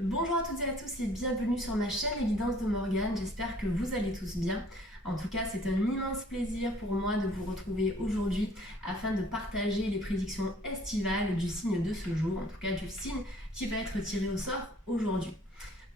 Bonjour à toutes et à tous et bienvenue sur ma chaîne Les Guidances de Morgane, j'espère que vous allez tous bien. En tout cas, c'est un immense plaisir pour moi de vous retrouver aujourd'hui afin de partager les prédictions estivales du signe de ce jour, en tout cas du signe qui va être tiré au sort aujourd'hui.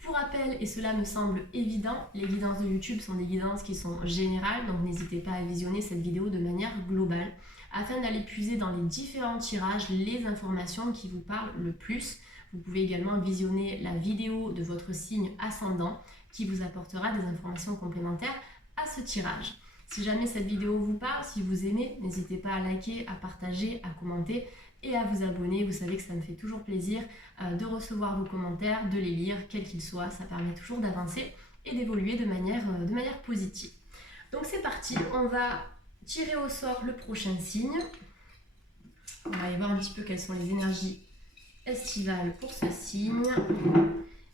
Pour rappel, et cela me semble évident, les guidances de YouTube sont des guidances qui sont générales, donc n'hésitez pas à visionner cette vidéo de manière globale afin d'aller puiser dans les différents tirages les informations qui vous parlent le plus. Vous pouvez également visionner la vidéo de votre signe ascendant qui vous apportera des informations complémentaires à ce tirage. Si jamais cette vidéo vous parle, si vous aimez, n'hésitez pas à liker, à partager, à commenter et à vous abonner. Vous savez que ça me fait toujours plaisir de recevoir vos commentaires, de les lire, quels qu'ils soient. Ça permet toujours d'avancer et d'évoluer de manière positive. Donc c'est parti, on va tirer au sort le prochain signe. On va aller voir un petit peu quelles sont les énergies estivales pour ce signe.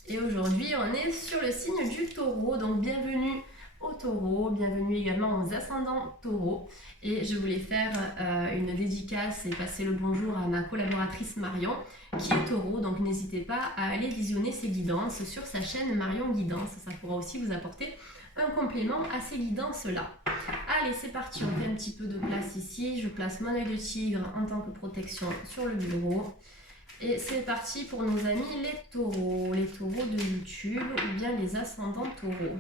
Et aujourd'hui, on est sur le signe du taureau. Donc bienvenue aux taureaux, bienvenue également aux ascendants taureaux. Et je voulais faire une dédicace et passer le bonjour à ma collaboratrice Marion qui est taureau. Donc n'hésitez pas à aller visionner ses guidances sur sa chaîne Marion Guidance. Ça pourra aussi vous apporter un complément à ces guidances-là. Allez, c'est parti, on fait un petit peu de place ici. Je place mon œil de tigre en tant que protection sur le bureau. Et c'est parti pour nos amis les taureaux de YouTube ou bien les ascendants taureaux.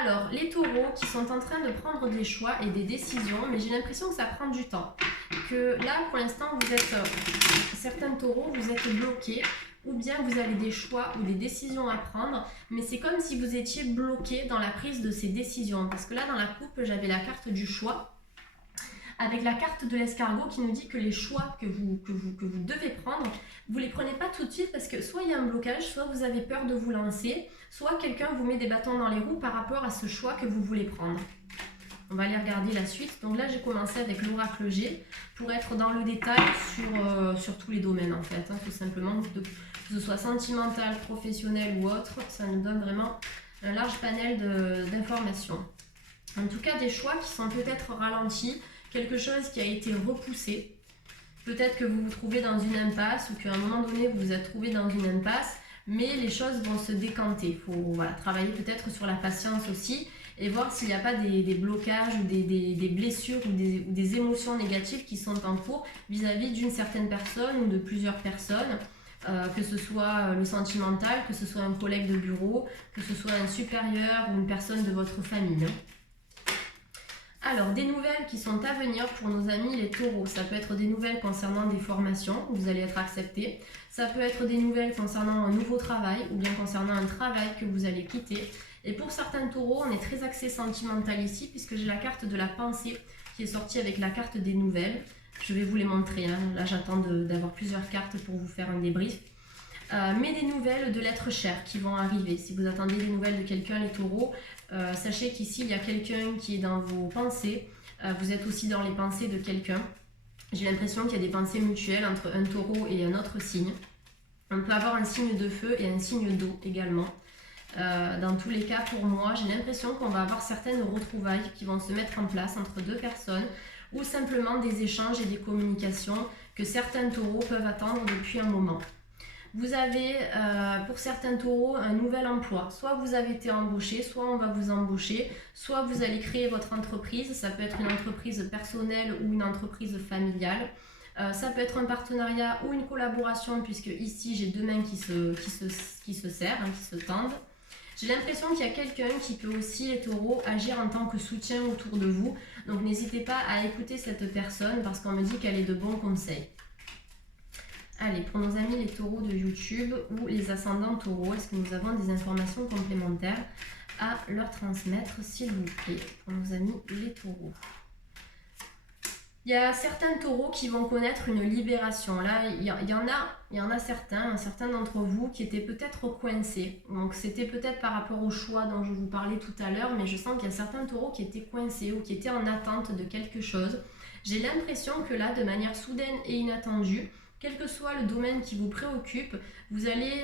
Alors, les taureaux qui sont en train de prendre des choix et des décisions, mais j'ai l'impression que ça prend du temps. Que là, pour l'instant, vous êtes, certains taureaux, vous êtes bloqués, ou bien vous avez des choix ou des décisions à prendre, mais c'est comme si vous étiez bloqué dans la prise de ces décisions. Parce que là, dans la coupe, j'avais la carte du choix, avec la carte de l'escargot qui nous dit que les choix que vous devez prendre, vous ne les prenez pas tout de suite parce que soit il y a un blocage, soit vous avez peur de vous lancer, soit quelqu'un vous met des bâtons dans les roues par rapport à ce choix que vous voulez prendre. On va aller regarder la suite. Donc là, j'ai commencé avec l'oracle G pour être dans le détail sur tous les domaines en fait. Tout simplement, que ce soit sentimental, professionnel ou autre, ça nous donne vraiment un large panel d'informations. En tout cas, des choix qui sont peut-être ralentis, quelque chose qui a été repoussé. Peut-être que vous vous trouvez dans une impasse ou qu'à un moment donné, vous vous êtes trouvé dans une impasse, mais les choses vont se décanter. Il faut travailler peut-être sur la patience aussi et voir s'il n'y a pas des blocages ou des blessures ou des émotions négatives qui sont en cours vis-à-vis d'une certaine personne ou de plusieurs personnes, que ce soit le sentimental, que ce soit un collègue de bureau, que ce soit un supérieur ou une personne de votre famille. Alors, des nouvelles qui sont à venir pour nos amis les taureaux. Ça peut être des nouvelles concernant des formations où vous allez être accepté. Ça peut être des nouvelles concernant un nouveau travail ou bien concernant un travail que vous allez quitter. Et pour certains taureaux, on est très axé sentimental ici puisque j'ai la carte de la pensée qui est sortie avec la carte des nouvelles. Je vais vous les montrer. Là, j'attends d'avoir plusieurs cartes pour vous faire un débrief. Mais des nouvelles de l'être cher qui vont arriver. Si vous attendez des nouvelles de quelqu'un, les taureaux, sachez qu'ici, il y a quelqu'un qui est dans vos pensées. Vous êtes aussi dans les pensées de quelqu'un. J'ai l'impression qu'il y a des pensées mutuelles entre un taureau et un autre signe. On peut avoir un signe de feu et un signe d'eau également. Dans tous les cas, pour moi, j'ai l'impression qu'on va avoir certaines retrouvailles qui vont se mettre en place entre deux personnes ou simplement des échanges et des communications que certains taureaux peuvent attendre depuis un moment. Vous avez, pour certains taureaux, un nouvel emploi. Soit vous avez été embauché, soit on va vous embaucher, soit vous allez créer votre entreprise. Ça peut être une entreprise personnelle ou une entreprise familiale. Ça peut être un partenariat ou une collaboration, puisque ici, j'ai deux mains qui se serrent, qui se tendent. J'ai l'impression qu'il y a quelqu'un qui peut aussi, les taureaux, agir en tant que soutien autour de vous. Donc n'hésitez pas à écouter cette personne parce qu'on me dit qu'elle est de bons conseils. Allez, pour nos amis les taureaux de YouTube ou les ascendants taureaux, est-ce que nous avons des informations complémentaires à leur transmettre, s'il vous plaît, pour nos amis les taureaux? Il y a certains taureaux qui vont connaître une libération. Là, il y en a certains d'entre vous qui étaient peut-être coincés. Donc, c'était peut-être par rapport au choix dont je vous parlais tout à l'heure, mais je sens qu'il y a certains taureaux qui étaient coincés ou qui étaient en attente de quelque chose. J'ai l'impression que là, de manière soudaine et inattendue, quel que soit le domaine qui vous préoccupe, vous allez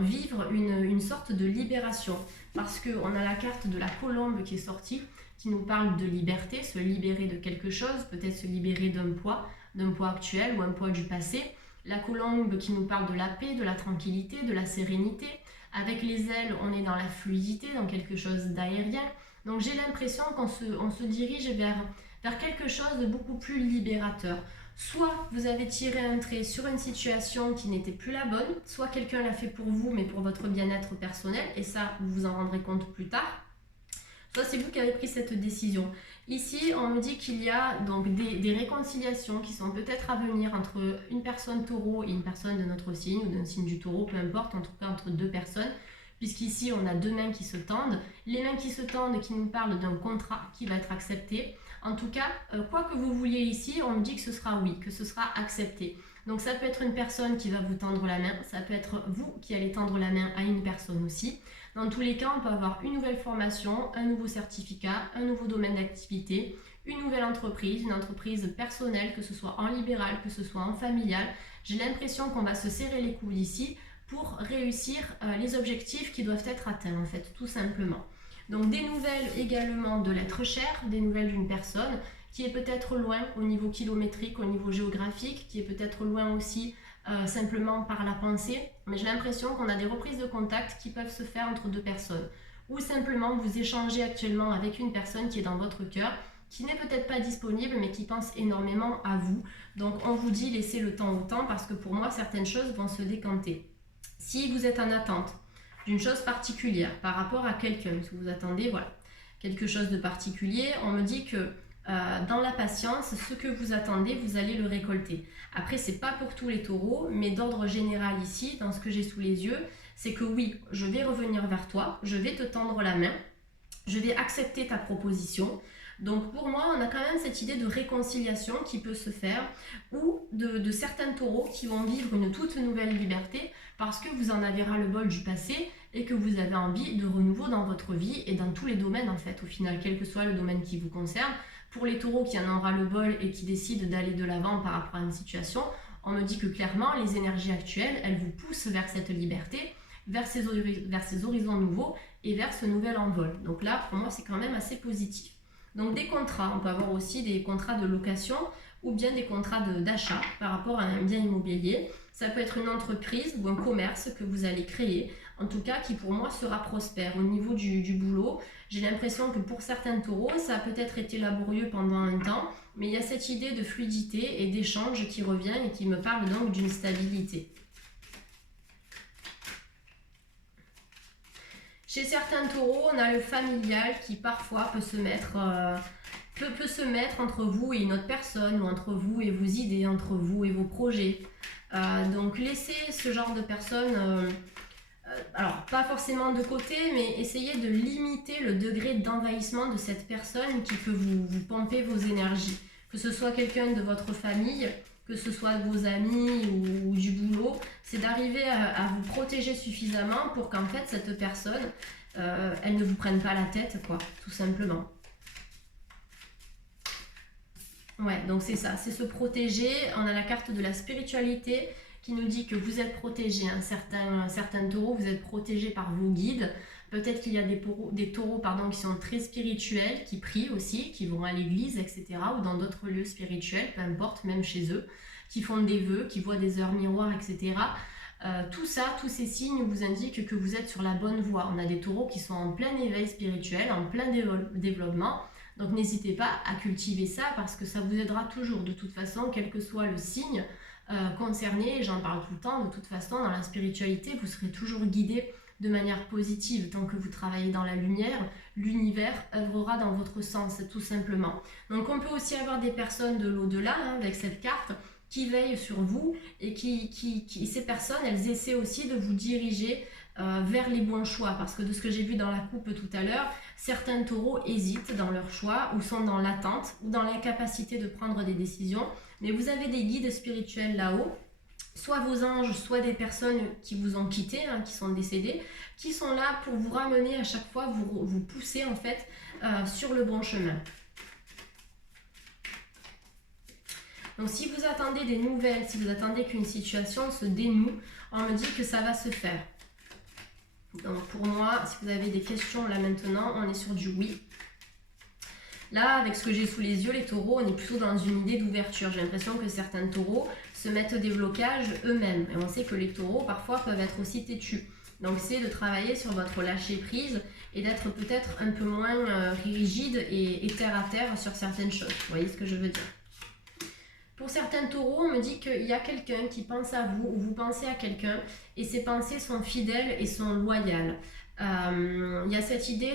vivre une sorte de libération. Parce qu'on a la carte de la colombe qui est sortie, qui nous parle de liberté, se libérer de quelque chose, peut-être se libérer d'un poids actuel ou un poids du passé, La colombe qui nous parle de la paix, de la tranquillité, de la sérénité. Avec les ailes, on est dans la fluidité, dans quelque chose d'aérien. Donc j'ai l'impression qu'on se dirige vers quelque chose de beaucoup plus libérateur. Soit vous avez tiré un trait sur une situation qui n'était plus la bonne, soit quelqu'un l'a fait pour vous, mais pour votre bien-être personnel, et ça, vous vous en rendrez compte plus tard. Soit c'est vous qui avez pris cette décision. Ici, on me dit qu'il y a donc des réconciliations qui sont peut-être à venir entre une personne taureau et une personne de notre signe, ou d'un signe du taureau, peu importe, en tout cas entre deux personnes, puisqu'ici on a deux mains qui se tendent. Les mains qui se tendent qui nous parlent d'un contrat qui va être accepté. En tout cas, quoi que vous vouliez ici, on me dit que ce sera oui, que ce sera accepté. Donc ça peut être une personne qui va vous tendre la main, ça peut être vous qui allez tendre la main à une personne aussi. Dans tous les cas, on peut avoir une nouvelle formation, un nouveau certificat, un nouveau domaine d'activité, une nouvelle entreprise, une entreprise personnelle, que ce soit en libéral, que ce soit en familial. J'ai l'impression qu'on va se serrer les coudes ici pour réussir les objectifs qui doivent être atteints, en fait, tout simplement. Donc des nouvelles également de l'être cher, des nouvelles d'une personne qui est peut-être loin au niveau kilométrique, au niveau géographique, qui est peut-être loin aussi simplement par la pensée, mais j'ai l'impression qu'on a des reprises de contact qui peuvent se faire entre deux personnes, ou simplement vous échangez actuellement avec une personne qui est dans votre cœur, qui n'est peut-être pas disponible, mais qui pense énormément à vous. Donc on vous dit laissez le temps au temps, parce que pour moi certaines choses vont se décanter. Si vous êtes en attente d'une chose particulière par rapport à quelqu'un, si vous attendez voilà, quelque chose de particulier, on me dit que dans la patience, ce que vous attendez, vous allez le récolter. Après, c'est pas pour tous les taureaux, mais d'ordre général ici, dans ce que j'ai sous les yeux, c'est que oui, je vais revenir vers toi, je vais te tendre la main, je vais accepter ta proposition. Donc pour moi, on a quand même cette idée de réconciliation qui peut se faire, ou de certains taureaux qui vont vivre une toute nouvelle liberté parce que vous en avez ras-le-bol du passé et que vous avez envie de renouveau dans votre vie et dans tous les domaines en fait, au final, quel que soit le domaine qui vous concerne. Pour les taureaux qui en ont ras-le-bol et qui décident d'aller de l'avant par rapport à une situation, on me dit que clairement, les énergies actuelles, elles vous poussent vers cette liberté, vers ces horizons nouveaux et vers ce nouvel envol. Donc là, pour moi, c'est quand même assez positif. Donc des contrats, on peut avoir aussi des contrats de location ou bien des contrats d'achat par rapport à un bien immobilier. Ça peut être une entreprise ou un commerce que vous allez créer, en tout cas qui pour moi sera prospère. Au niveau du boulot, j'ai l'impression que pour certains taureaux, ça a peut-être été laborieux pendant un temps, mais il y a cette idée de fluidité et d'échange qui revient et qui me parle donc d'une stabilité. Chez certains taureaux, on a le familial qui parfois peut se mettre entre vous et une autre personne, ou entre vous et vos idées, entre vous et vos projets. Donc laissez ce genre de personnes, alors pas forcément de côté, mais essayez de limiter le degré d'envahissement de cette personne qui peut vous pomper vos énergies. Que ce soit quelqu'un de votre famille, que ce soit de vos amis ou du boulot, c'est d'arriver à vous protéger suffisamment pour qu'en fait cette personne, elle ne vous prenne pas la tête, quoi, tout simplement. Ouais, donc c'est ça, c'est se protéger. On a la carte de la spiritualité qui nous dit que vous êtes protégé. Certains taureaux, vous êtes protégés par vos guides. Peut-être qu'il y a des taureaux qui sont très spirituels, qui prient aussi, qui vont à l'église, etc. ou dans d'autres lieux spirituels, peu importe, même chez eux, qui font des vœux, qui voient des heures miroirs, etc. Tout ça, tous ces signes vous indiquent que vous êtes sur la bonne voie. On a des taureaux qui sont en plein éveil spirituel, en plein développement. Donc n'hésitez pas à cultiver ça parce que ça vous aidera toujours de toute façon, quel que soit le signe concerné. J'en parle tout le temps, de toute façon dans la spiritualité, vous serez toujours guidé de manière positive. Tant que vous travaillez dans la lumière, l'univers œuvrera dans votre sens, tout simplement. Donc on peut aussi avoir des personnes de l'au-delà avec cette carte qui veillent sur vous et ces personnes, elles essaient aussi de vous diriger vers les bons choix, parce que de ce que j'ai vu dans la coupe tout à l'heure, certains taureaux hésitent dans leur choix ou sont dans l'attente ou dans l'incapacité de prendre des décisions, mais vous avez des guides spirituels là-haut, soit vos anges, soit des personnes qui vous ont quitté, qui sont décédées, qui sont là pour vous ramener à chaque fois, vous pousser en fait sur le bon chemin. Donc si vous attendez des nouvelles, si vous attendez qu'une situation se dénoue, on me dit que ça va se faire. Donc pour moi, si vous avez des questions là maintenant, on est sur du oui. Là, avec ce que j'ai sous les yeux, les taureaux, on est plutôt dans une idée d'ouverture. J'ai l'impression que certains taureaux se mettent des blocages eux-mêmes. Et on sait que les taureaux, parfois, peuvent être aussi têtus. Donc, c'est de travailler sur votre lâcher-prise et d'être peut-être un peu moins rigide et terre à terre sur certaines choses. Vous voyez ce que je veux dire? Pour certains taureaux, on me dit qu'il y a quelqu'un qui pense à vous ou vous pensez à quelqu'un et ces pensées sont fidèles et sont loyales. Il y a cette idée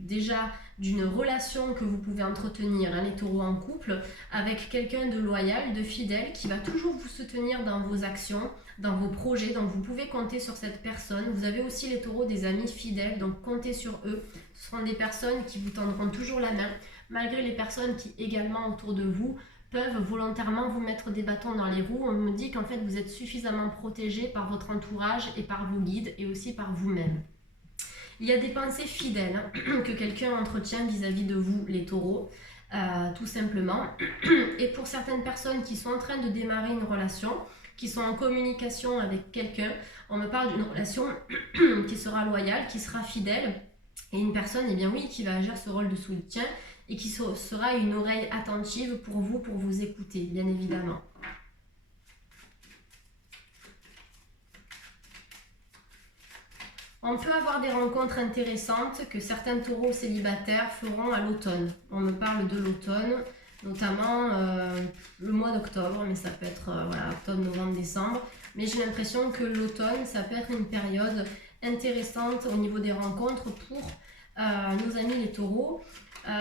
déjà d'une relation que vous pouvez entretenir, hein, les taureaux en couple, avec quelqu'un de loyal, de fidèle, qui va toujours vous soutenir dans vos actions, dans vos projets, donc vous pouvez compter sur cette personne. Vous avez aussi les taureaux des amis fidèles, donc comptez sur eux. Ce seront des personnes qui vous tendront toujours la main, malgré les personnes qui également autour de vous peuvent volontairement vous mettre des bâtons dans les roues. On me dit qu'en fait vous êtes suffisamment protégé par votre entourage et par vos guides et aussi par vous-même. Il y a des pensées fidèles que quelqu'un entretient vis-à-vis de vous, les taureaux, tout simplement. Et pour certaines personnes qui sont en train de démarrer une relation, qui sont en communication avec quelqu'un, on me parle d'une relation qui sera loyale, qui sera fidèle, et une personne, eh bien oui, qui va agir ce rôle de soutien et qui sera une oreille attentive pour vous écouter, bien évidemment. On peut avoir des rencontres intéressantes que certains taureaux célibataires feront à l'automne. On me parle de l'automne, notamment le mois d'octobre, mais ça peut être voilà, octobre, novembre, décembre. Mais j'ai l'impression que l'automne, ça peut être une période intéressante au niveau des rencontres pour nos amis les taureaux.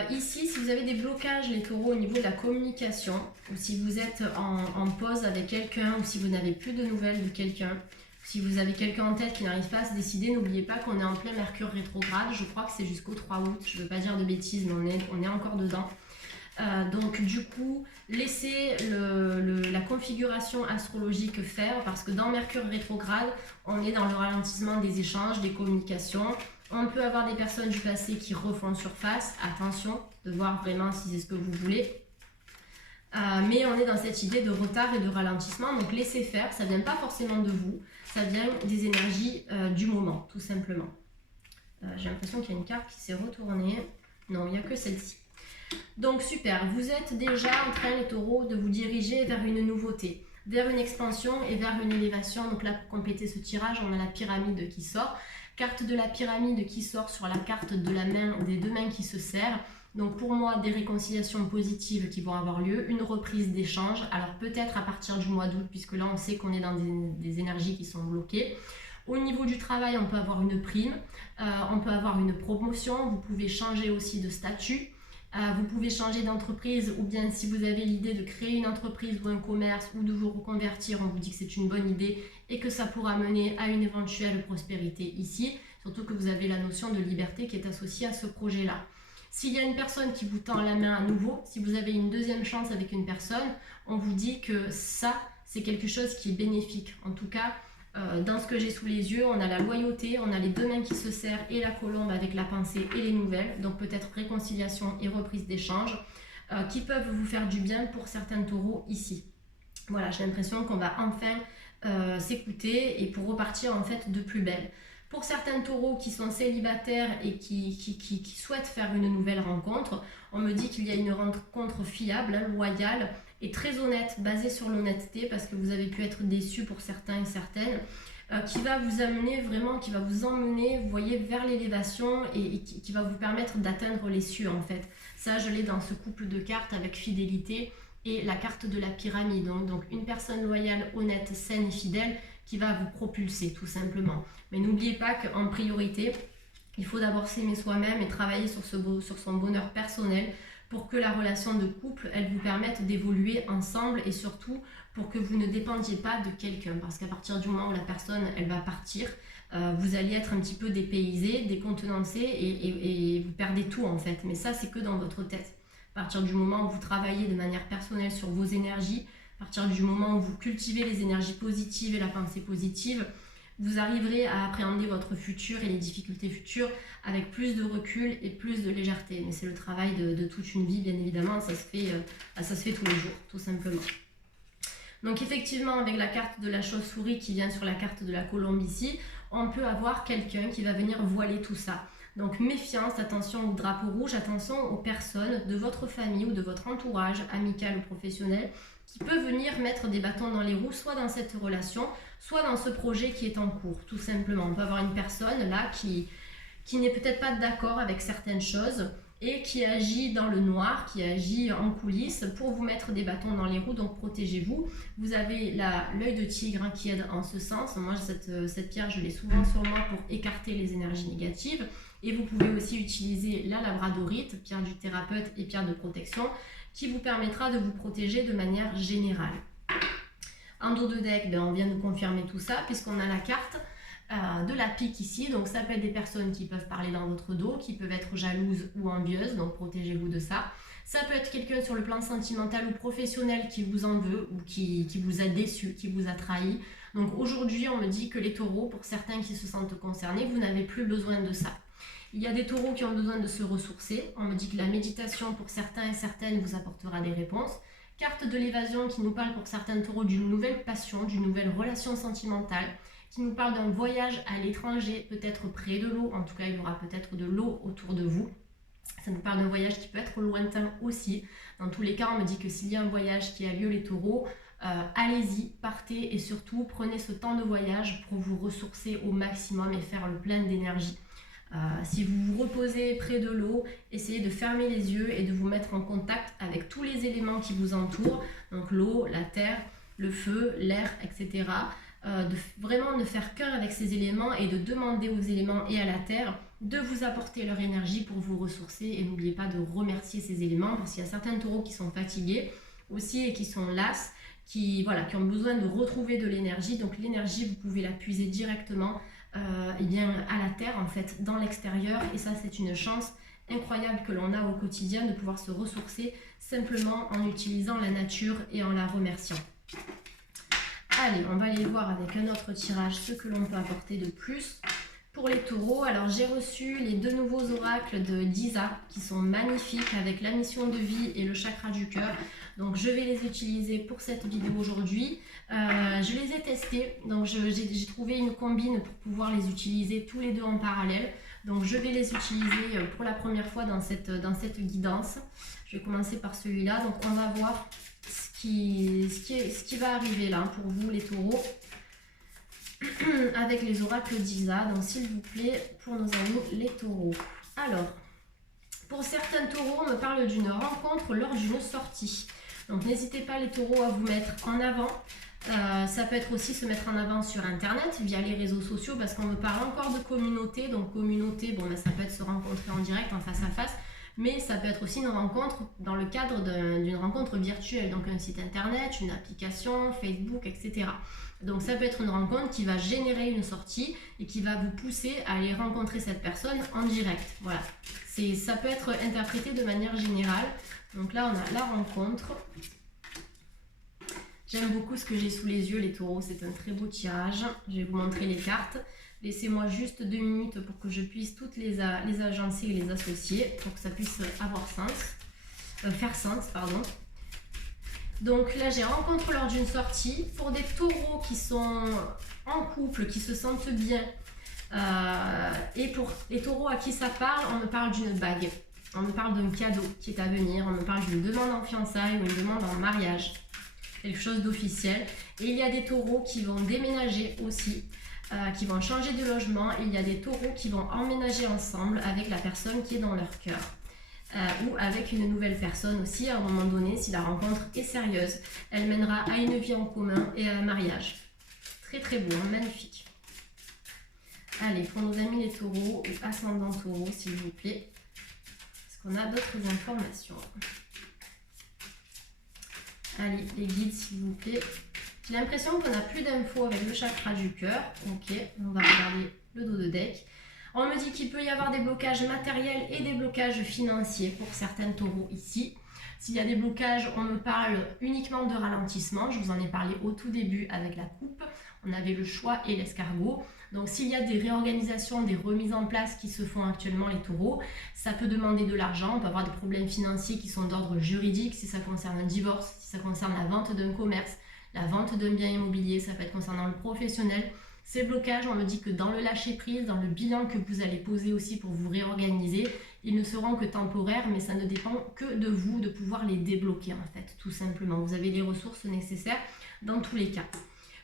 Ici, si vous avez des blocages les taureaux au niveau de la communication, ou si vous êtes en pause avec quelqu'un, ou si vous n'avez plus de nouvelles de quelqu'un, si vous avez quelqu'un en tête qui n'arrive pas à se décider, n'oubliez pas qu'on est en plein Mercure rétrograde. Je crois que c'est jusqu'au 3 août. Je ne veux pas dire de bêtises, mais on est encore dedans. Donc du coup, laissez la configuration astrologique faire parce que dans Mercure rétrograde, on est dans le ralentissement des échanges, des communications. On peut avoir des personnes du passé qui refont surface. Attention de voir vraiment si c'est ce que vous voulez. Mais on est dans cette idée de retard et de ralentissement, donc laissez faire, ça ne vient pas forcément de vous, ça vient des énergies du moment, tout simplement. J'ai l'impression qu'il y a une carte qui s'est retournée, non, il n'y a que celle-ci. Donc super, vous êtes déjà en train, les taureaux, de vous diriger vers une nouveauté, vers une expansion et vers une élévation. Donc là, pour compléter ce tirage, on a la pyramide qui sort, carte de la pyramide qui sort sur la carte de la main, des deux mains qui se serrent. Donc pour moi, des réconciliations positives qui vont avoir lieu, une reprise d'échange. Alors peut-être à partir du mois d'août, puisque là on sait qu'on est dans des énergies qui sont bloquées. Au niveau du travail, on peut avoir une prime, on peut avoir une promotion, vous pouvez changer aussi de statut, vous pouvez changer d'entreprise ou bien si vous avez l'idée de créer une entreprise ou un commerce ou de vous reconvertir, on vous dit que c'est une bonne idée et que ça pourra mener à une éventuelle prospérité ici, surtout que vous avez la notion de liberté qui est associée à ce projet-là. S'il y a une personne qui vous tend la main à nouveau, si vous avez une deuxième chance avec une personne, on vous dit que ça, c'est quelque chose qui est bénéfique. En tout cas, dans ce que j'ai sous les yeux, on a la loyauté, on a les deux mains qui se serrent et la colombe avec la pensée et les nouvelles. Donc peut-être réconciliation et reprise d'échange qui peuvent vous faire du bien pour certains taureaux ici. Voilà, j'ai l'impression qu'on va enfin s'écouter et pour repartir en fait de plus belle. Pour certains taureaux qui sont célibataires et qui souhaitent faire une nouvelle rencontre, on me dit qu'il y a une rencontre fiable, hein, loyale et très honnête, basée sur l'honnêteté parce que vous avez pu être déçus pour certains et certaines, qui va vous amener vraiment, qui va vous emmener, vous voyez, vers l'élévation et qui va vous permettre d'atteindre les cieux en fait. Ça, je l'ai dans ce couple de cartes avec fidélité et la carte de la pyramide. Donc une personne loyale, honnête, saine et fidèle qui va vous propulser tout simplement. Mais n'oubliez pas qu'en priorité, il faut d'abord s'aimer soi-même et travailler sur son bonheur personnel pour que la relation de couple, elle vous permette d'évoluer ensemble et surtout pour que vous ne dépendiez pas de quelqu'un. Parce qu'à partir du moment où la personne, elle va partir, vous allez être un petit peu dépaysé, décontenancé et vous perdez tout en fait. Mais ça, c'est que dans votre tête. À partir du moment où vous travaillez de manière personnelle sur vos énergies, à partir du moment où vous cultivez les énergies positives et la pensée positive, vous arriverez à appréhender votre futur et les difficultés futures avec plus de recul et plus de légèreté. Mais c'est le travail de toute une vie, bien évidemment, ça se fait tous les jours, tout simplement. Donc effectivement, avec la carte de la chauve-souris qui vient sur la carte de la colombe ici, on peut avoir quelqu'un qui va venir voiler tout ça. Donc méfiance, attention aux drapeaux rouges, attention aux personnes de votre famille ou de votre entourage, amical ou professionnel, qui peuvent venir mettre des bâtons dans les roues, soit dans cette relation, soit dans ce projet qui est en cours, tout simplement. On peut avoir une personne là qui n'est peut-être pas d'accord avec certaines choses et qui agit dans le noir, qui agit en coulisses pour vous mettre des bâtons dans les roues, donc protégez-vous. Vous avez l'œil de tigre qui aide en ce sens. Moi, cette pierre, je l'ai souvent sur moi pour écarter les énergies négatives. Et vous pouvez aussi utiliser la labradorite, pierre du thérapeute et pierre de protection, qui vous permettra de vous protéger de manière générale. En dos de deck, on vient de confirmer tout ça, puisqu'on a la carte de la pique ici. Donc ça peut être des personnes qui peuvent parler dans votre dos, qui peuvent être jalouses ou envieuses, donc protégez-vous de ça. Ça peut être quelqu'un sur le plan sentimental ou professionnel qui vous en veut ou qui vous a déçu, qui vous a trahi. Donc aujourd'hui, on me dit que les taureaux, pour certains qui se sentent concernés, vous n'avez plus besoin de ça. Il y a des taureaux qui ont besoin de se ressourcer. On me dit que la méditation pour certains et certaines vous apportera des réponses. Carte de l'évasion qui nous parle pour certains taureaux d'une nouvelle passion, d'une nouvelle relation sentimentale, qui nous parle d'un voyage à l'étranger, peut-être près de l'eau. En tout cas, il y aura peut-être de l'eau autour de vous. Ça nous parle d'un voyage qui peut être lointain aussi. Dans tous les cas, on me dit que s'il y a un voyage qui a lieu, les taureaux, allez-y, partez et surtout prenez ce temps de voyage pour vous ressourcer au maximum et faire le plein d'énergie. Si vous vous reposez près de l'eau, essayez de fermer les yeux et de vous mettre en contact avec tous les éléments qui vous entourent, donc l'eau, la terre, le feu, l'air, etc. Vraiment de faire cœur avec ces éléments et de demander aux éléments et à la terre de vous apporter leur énergie pour vous ressourcer. Et n'oubliez pas de remercier ces éléments, parce qu'il y a certains taureaux qui sont fatigués aussi et qui sont las, qui ont besoin de retrouver de l'énergie. Donc l'énergie, vous pouvez la puiser directement à la terre, en fait, dans l'extérieur. Et ça, c'est une chance incroyable que l'on a au quotidien de pouvoir se ressourcer simplement en utilisant la nature et en la remerciant. Allez, on va aller voir avec un autre tirage ce que l'on peut apporter de plus pour les taureaux. Alors j'ai reçu les deux nouveaux oracles de Disa qui sont magnifiques avec la mission de vie et le chakra du cœur. Donc je vais les utiliser pour cette vidéo aujourd'hui. Je les ai testés, donc j'ai trouvé une combine pour pouvoir les utiliser tous les deux en parallèle. Donc je vais les utiliser pour la première fois dans cette guidance. Je vais commencer par celui-là. Donc on va voir ce qui va arriver là pour vous les taureaux avec les oracles d'Isa. Donc s'il vous plaît, pour nos amis les taureaux. Alors, pour certains taureaux, on me parle d'une rencontre lors d'une sortie. Donc n'hésitez pas les taureaux à vous mettre en avant. Ça peut être aussi se mettre en avant sur internet via les réseaux sociaux, parce qu'on me parle encore de communauté. Donc communauté, ça peut être se rencontrer en direct, en face à face, mais ça peut être aussi une rencontre dans le cadre d'une rencontre virtuelle, donc un site internet, une application, Facebook, etc. Donc ça peut être une rencontre qui va générer une sortie et qui va vous pousser à aller rencontrer cette personne en direct. Voilà, ça peut être interprété de manière générale. Donc là on a la rencontre. J'aime beaucoup ce que j'ai sous les yeux les taureaux, c'est un très beau tirage. Je vais vous montrer les cartes. Laissez-moi juste 2 minutes pour que je puisse toutes les agencer et les associer pour que ça puisse avoir sens, faire sens, pardon. Donc là j'ai rencontre lors d'une sortie pour des taureaux qui sont en couple, qui se sentent bien. Et pour les taureaux à qui ça parle, on me parle d'une bague. On me parle d'un cadeau qui est à venir. On me parle d'une demande en fiançailles ou une demande en mariage. Quelque chose d'officiel. Et il y a des taureaux qui vont déménager aussi, qui vont changer de logement. Et il y a des taureaux qui vont emménager ensemble avec la personne qui est dans leur cœur. Ou avec une nouvelle personne aussi à un moment donné, si la rencontre est sérieuse. Elle mènera à une vie en commun et à un mariage. Très très beau, hein, magnifique. Allez, pour nos amis les taureaux ou ascendants taureaux, s'il vous plaît. Est-ce qu'on a d'autres informations? Allez, les guides, s'il vous plaît. J'ai l'impression qu'on n'a plus d'infos avec le chakra du cœur. Ok, on va regarder le dos de deck. On me dit qu'il peut y avoir des blocages matériels et des blocages financiers pour certains taureaux ici. S'il y a des blocages, on me parle uniquement de ralentissement. Je vous en ai parlé au tout début avec la coupe. On avait le choix et l'escargot. Donc s'il y a des réorganisations, des remises en place qui se font actuellement les taureaux, ça peut demander de l'argent. On peut avoir des problèmes financiers qui sont d'ordre juridique, si ça concerne un divorce, si ça concerne la vente d'un commerce, la vente d'un bien immobilier, ça peut être concernant le professionnel. Ces blocages, on me dit que dans le lâcher-prise, dans le bilan que vous allez poser aussi pour vous réorganiser, ils ne seront que temporaires, mais ça ne dépend que de vous de pouvoir les débloquer en fait, tout simplement. Vous avez les ressources nécessaires dans tous les cas.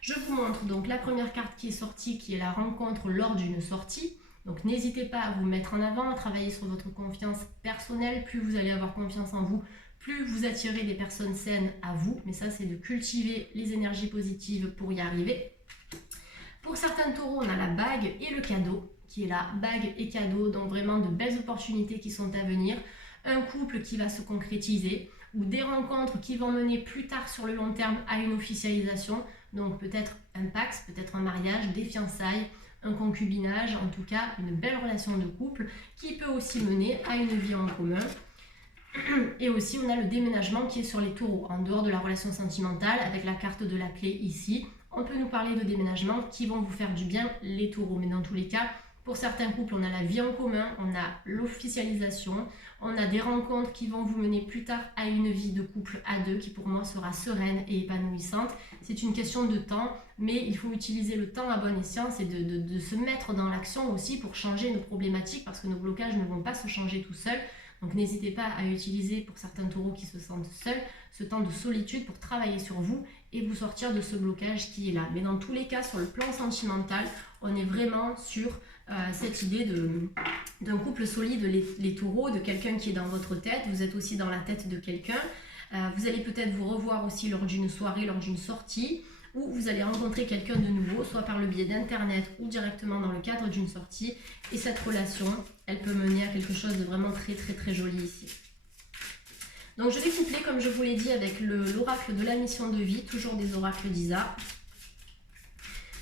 Je vous montre donc la première carte qui est sortie, qui est la rencontre lors d'une sortie. Donc n'hésitez pas à vous mettre en avant, à travailler sur votre confiance personnelle. Plus vous allez avoir confiance en vous, plus vous attirez des personnes saines à vous. Mais ça, c'est de cultiver les énergies positives pour y arriver. Pour certains taureaux, on a la bague et le cadeau, qui est là, bague et cadeau, donc vraiment de belles opportunités qui sont à venir. Un couple qui va se concrétiser, ou des rencontres qui vont mener plus tard sur le long terme à une officialisation. Donc peut-être un pax, peut-être un mariage, des fiançailles, un concubinage, en tout cas une belle relation de couple qui peut aussi mener à une vie en commun. Et aussi on a le déménagement qui est sur les taureaux, en dehors de la relation sentimentale, avec la carte de la clé ici. On peut nous parler de déménagements qui vont vous faire du bien, les taureaux, mais dans tous les cas, pour certains couples, on a la vie en commun, on a l'officialisation, on a des rencontres qui vont vous mener plus tard à une vie de couple à deux qui pour moi sera sereine et épanouissante. C'est une question de temps, mais il faut utiliser le temps à bon escient et de se mettre dans l'action aussi pour changer nos problématiques parce que nos blocages ne vont pas se changer tout seuls. Donc n'hésitez pas à utiliser pour certains taureaux qui se sentent seuls ce temps de solitude pour travailler sur vous et vous sortir de ce blocage qui est là. Mais dans tous les cas, sur le plan sentimental, on est vraiment sur cette idée d'un couple solide, les taureaux, de quelqu'un qui est dans votre tête. Vous êtes aussi dans la tête de quelqu'un. Vous allez peut-être vous revoir aussi lors d'une soirée, lors d'une sortie, ou vous allez rencontrer quelqu'un de nouveau, soit par le biais d'internet ou directement dans le cadre d'une sortie. Et cette relation, elle peut mener à quelque chose de vraiment très très très joli ici. Donc je vais coupler, comme je vous l'ai dit, avec l'oracle de la mission de vie, toujours des oracles d'Isa.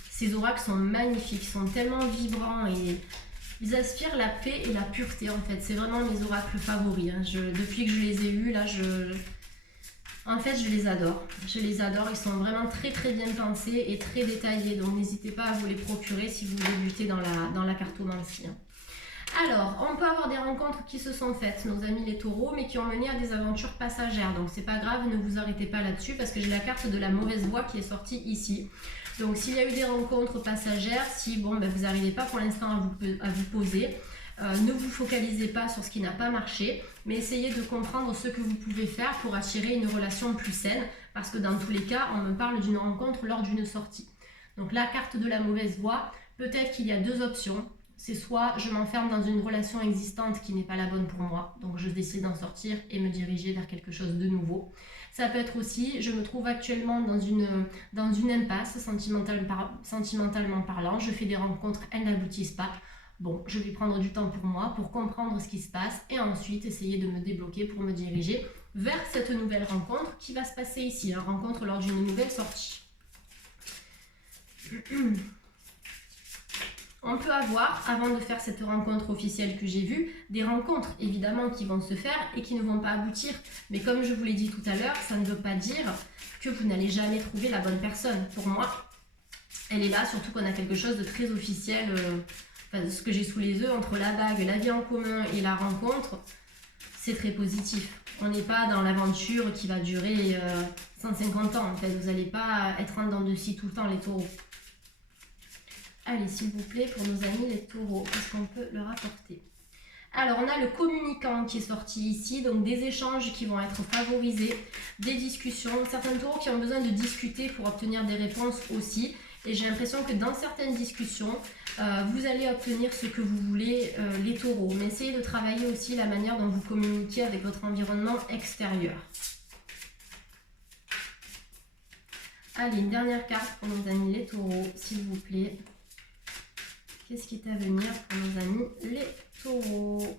Ces oracles sont magnifiques, sont tellement vibrants et ils aspirent la paix et la pureté en fait. C'est vraiment mes oracles favoris. Hein. Depuis que je les ai eus, là, en fait, je les adore. Je les adore, ils sont vraiment très très bien pensés et très détaillés. Donc n'hésitez pas à vous les procurer si vous débutez dans la cartomancie. Alors, on peut avoir des rencontres qui se sont faites, nos amis les taureaux, mais qui ont mené à des aventures passagères. Donc c'est pas grave, ne vous arrêtez pas là-dessus parce que j'ai la carte de la mauvaise voie qui est sortie ici. Donc s'il y a eu des rencontres passagères, si vous n'arrivez pas pour l'instant à vous poser, ne vous focalisez pas sur ce qui n'a pas marché, mais essayez de comprendre ce que vous pouvez faire pour attirer une relation plus saine, parce que dans tous les cas, on me parle d'une rencontre lors d'une sortie. Donc la carte de la mauvaise voie, peut-être qu'il y a deux options. C'est soit je m'enferme dans une relation existante qui n'est pas la bonne pour moi, donc je décide d'en sortir et me diriger vers quelque chose de nouveau. Ça peut être aussi, je me trouve actuellement dans une impasse sentimentalement parlant, je fais des rencontres, elles n'aboutissent pas. Bon, je vais prendre du temps pour moi, pour comprendre ce qui se passe et ensuite essayer de me débloquer pour me diriger vers cette nouvelle rencontre qui va se passer ici, une rencontre lors d'une nouvelle sortie. On peut avoir, avant de faire cette rencontre officielle que j'ai vue, des rencontres évidemment qui vont se faire et qui ne vont pas aboutir. Mais comme je vous l'ai dit tout à l'heure, ça ne veut pas dire que vous n'allez jamais trouver la bonne personne. Pour moi, elle est là, surtout qu'on a quelque chose de très officiel. Ce que j'ai sous les yeux, entre la bague, la vie en commun et la rencontre, c'est très positif. On n'est pas dans l'aventure qui va durer 150 ans. En fait, vous n'allez pas être en dents de scie tout le temps, les taureaux. Allez, s'il vous plaît, pour nos amis les taureaux, est-ce qu'on peut leur apporter? Alors, on a le communicant qui est sorti ici, donc des échanges qui vont être favorisés, des discussions, certains taureaux qui ont besoin de discuter pour obtenir des réponses aussi. Et j'ai l'impression que dans certaines discussions, vous allez obtenir ce que vous voulez, les taureaux. Mais essayez de travailler aussi la manière dont vous communiquez avec votre environnement extérieur. Allez, une dernière carte pour nos amis les taureaux, s'il vous plaît. Qu'est-ce qui est à venir pour nos amis les taureaux?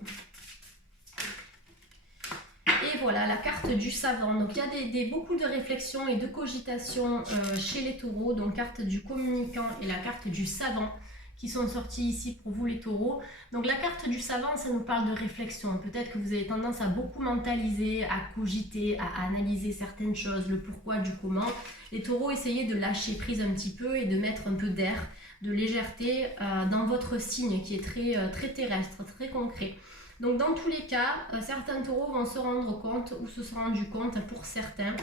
Et voilà, la carte du savant. Donc, il y a beaucoup de réflexions et de cogitations chez les taureaux. Donc, carte du communicant et la carte du savant qui sont sorties ici pour vous les taureaux. Donc, la carte du savant, ça nous parle de réflexion. Peut-être que vous avez tendance à beaucoup mentaliser, à cogiter, à analyser certaines choses, le pourquoi, du comment. Les taureaux, essayez de lâcher prise un petit peu et de mettre un peu d'air, de légèreté dans votre signe qui est très terrestre, très concret. Donc dans tous les cas, certains taureaux vont se rendre compte ou se sont rendus compte pour certains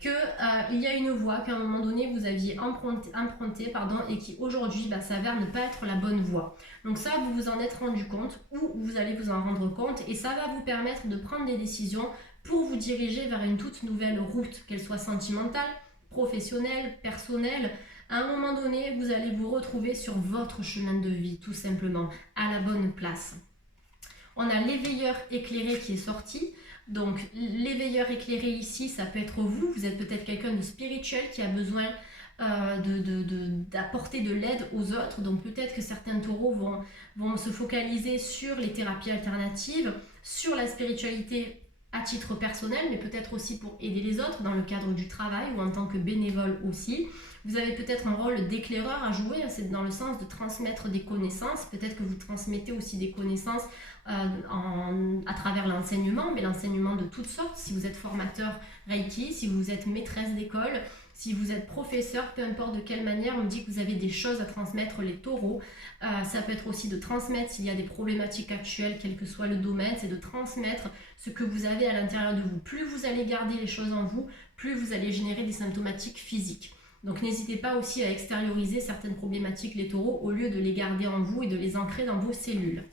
qu'il y a une voie qu'à un moment donné vous aviez empruntée et qui aujourd'hui s'avère ne pas être la bonne voie. Donc ça, vous vous en êtes rendu compte ou vous allez vous en rendre compte et ça va vous permettre de prendre des décisions pour vous diriger vers une toute nouvelle route, qu'elle soit sentimentale, professionnelle, personnelle. À un moment donné, vous allez vous retrouver sur votre chemin de vie, tout simplement, à la bonne place. On a l'éveilleur éclairé qui est sorti. Donc l'éveilleur éclairé ici, ça peut être vous. Vous êtes peut-être quelqu'un de spirituel qui a besoin d'apporter de l'aide aux autres. Donc peut-être que certains taureaux vont se focaliser sur les thérapies alternatives, sur la spiritualité à titre personnel, mais peut-être aussi pour aider les autres dans le cadre du travail ou en tant que bénévole aussi. Vous avez peut-être un rôle d'éclaireur à jouer, c'est dans le sens de transmettre des connaissances. Peut-être que vous transmettez aussi des connaissances à travers l'enseignement, mais l'enseignement de toutes sortes. Si vous êtes formateur Reiki, si vous êtes maîtresse d'école, si vous êtes professeur, peu importe de quelle manière, on dit que vous avez des choses à transmettre les taureaux. Ça peut être aussi de transmettre s'il y a des problématiques actuelles, quel que soit le domaine, c'est de transmettre ce que vous avez à l'intérieur de vous. Plus vous allez garder les choses en vous, plus vous allez générer des symptomatiques physiques. Donc n'hésitez pas aussi à extérioriser certaines problématiques les taureaux au lieu de les garder en vous et de les ancrer dans vos cellules.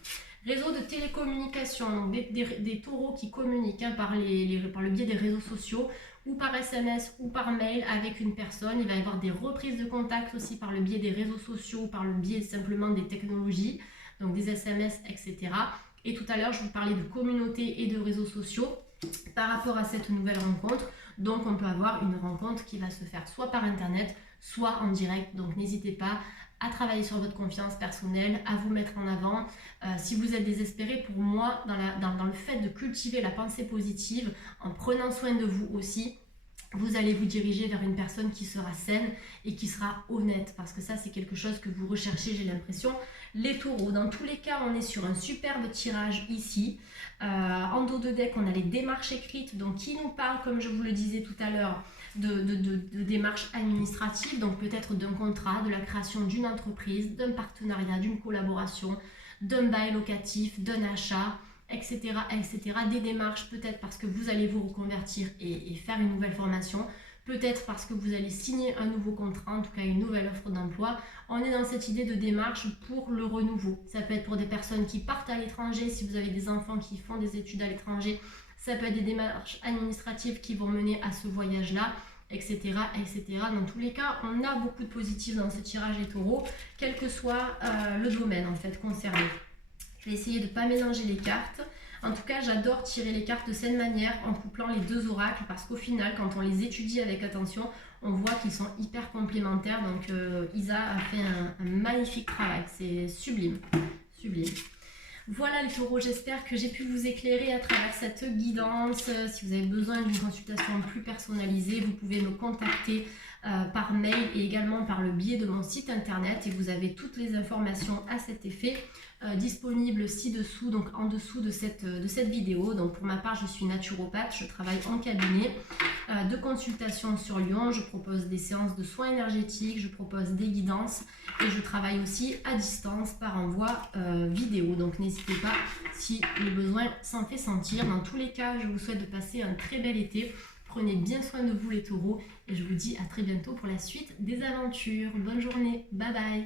Réseau de télécommunication, donc des taureaux qui communiquent par le biais des réseaux sociaux ou par SMS ou par mail avec une personne. Il va y avoir des reprises de contact aussi par le biais des réseaux sociaux, par le biais simplement des technologies, donc des SMS, etc. Et tout à l'heure, je vous parlais de communauté et de réseaux sociaux par rapport à cette nouvelle rencontre. Donc on peut avoir une rencontre qui va se faire soit par internet, soit en direct. Donc n'hésitez pas à travailler sur votre confiance personnelle, à vous mettre en avant. Si vous êtes désespéré, pour moi, dans le fait de cultiver la pensée positive, en prenant soin de vous aussi, vous allez vous diriger vers une personne qui sera saine et qui sera honnête, parce que ça c'est quelque chose que vous recherchez, j'ai l'impression. Les taureaux, dans tous les cas, on est sur un superbe tirage ici. En dos de deck, on a les démarches écrites, donc qui nous parlent, comme je vous le disais tout à l'heure, de démarches administratives, donc peut-être d'un contrat, de la création d'une entreprise, d'un partenariat, d'une collaboration, d'un bail locatif, d'un achat, etc., etc. Des démarches peut-être parce que vous allez vous reconvertir et faire une nouvelle formation, peut-être parce que vous allez signer un nouveau contrat, en tout cas une nouvelle offre d'emploi. On est dans cette idée de démarche pour le renouveau. Ça peut être pour des personnes qui partent à l'étranger, si vous avez des enfants qui font des études à l'étranger, ça peut être des démarches administratives qui vont mener à ce voyage-là, etc., etc. Dans tous les cas, on a beaucoup de positifs dans ce tirage des taureaux, quel que soit le domaine en fait concerné. Je vais essayer de ne pas mélanger les cartes. En tout cas, j'adore tirer les cartes de cette manière en couplant les deux oracles parce qu'au final, quand on les étudie avec attention, on voit qu'ils sont hyper complémentaires. Donc Isa a fait un magnifique travail, c'est sublime, sublime. Voilà les taureaux, j'espère que j'ai pu vous éclairer à travers cette guidance. Si vous avez besoin d'une consultation plus personnalisée, vous pouvez me contacter par mail et également par le biais de mon site internet et vous avez toutes les informations à cet effet disponibles ci-dessous, donc en dessous de cette vidéo. Donc pour ma part, je suis naturopathe, je travaille en cabinet de consultation sur Lyon, je propose des séances de soins énergétiques, je propose des guidances et je travaille aussi à distance par envoi vidéo. Donc n'hésitez pas si le besoin s'en fait sentir. Dans tous les cas, je vous souhaite de passer un très bel été. Prenez bien soin de vous les taureaux et je vous dis à très bientôt pour la suite des aventures. Bonne journée, bye bye.